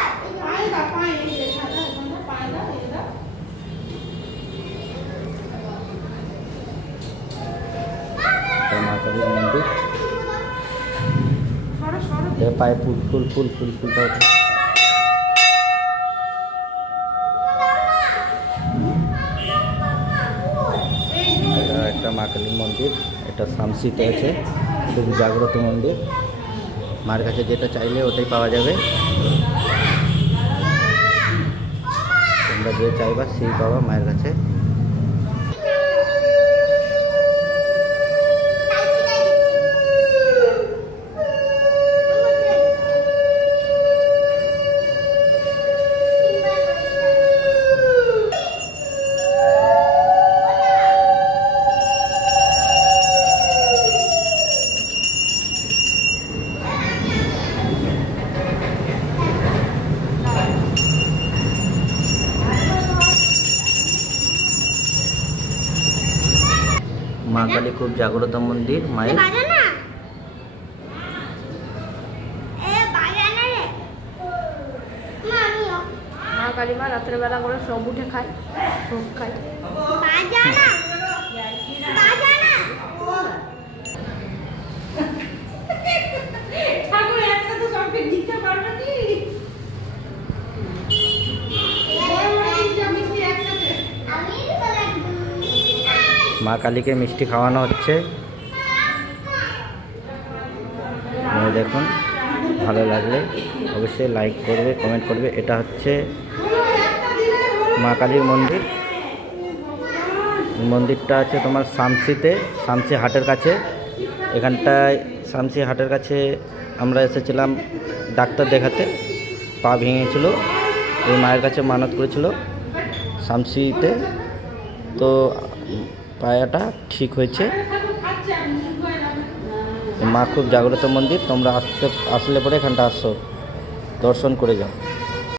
মা কালীর মন্দির, পায়ে ফুল ফুল ফুল ফুল ফুলটা ওঠে। এটা একটা মা কালীর মন্দির, এটা শামসিতে আছে, খুব জাগ্রত মন্দির। মার কাছে যেটা চাইলে ওটাই পাওয়া যাবে, তোমরা যে চাইবা সেই পাবা মায়ের কাছে। মা কালী খুব জাগ্রত মন্দির মায়ের। মা কালী মা রাত্রে বেলা করে সব উঠে খায়, ভোগ খায়। মা কালীকে মিষ্টি খাওয়ানো হচ্ছে, দেখুন। ভালো লাগলে অবশ্যই লাইক করবে, কমেন্ট করবে। এটা হচ্ছে মা কালীর মন্দির। মন্দিরটা আছে তোমার শামসিতে, শামসি হাটের কাছে। এখানটায় শামসি হাটের কাছে আমরা এসেছিলাম ডাক্তার দেখাতে, পা ভেঙেছিল, এই মায়ের কাছে মানত করেছিল শামসিতে, তো পায়াটা ঠিক হয়েছে। মা খুব জাগ্রত মন্দির, তোমরা আসলে পরে এখানটা আসো, দর্শন করে যাও।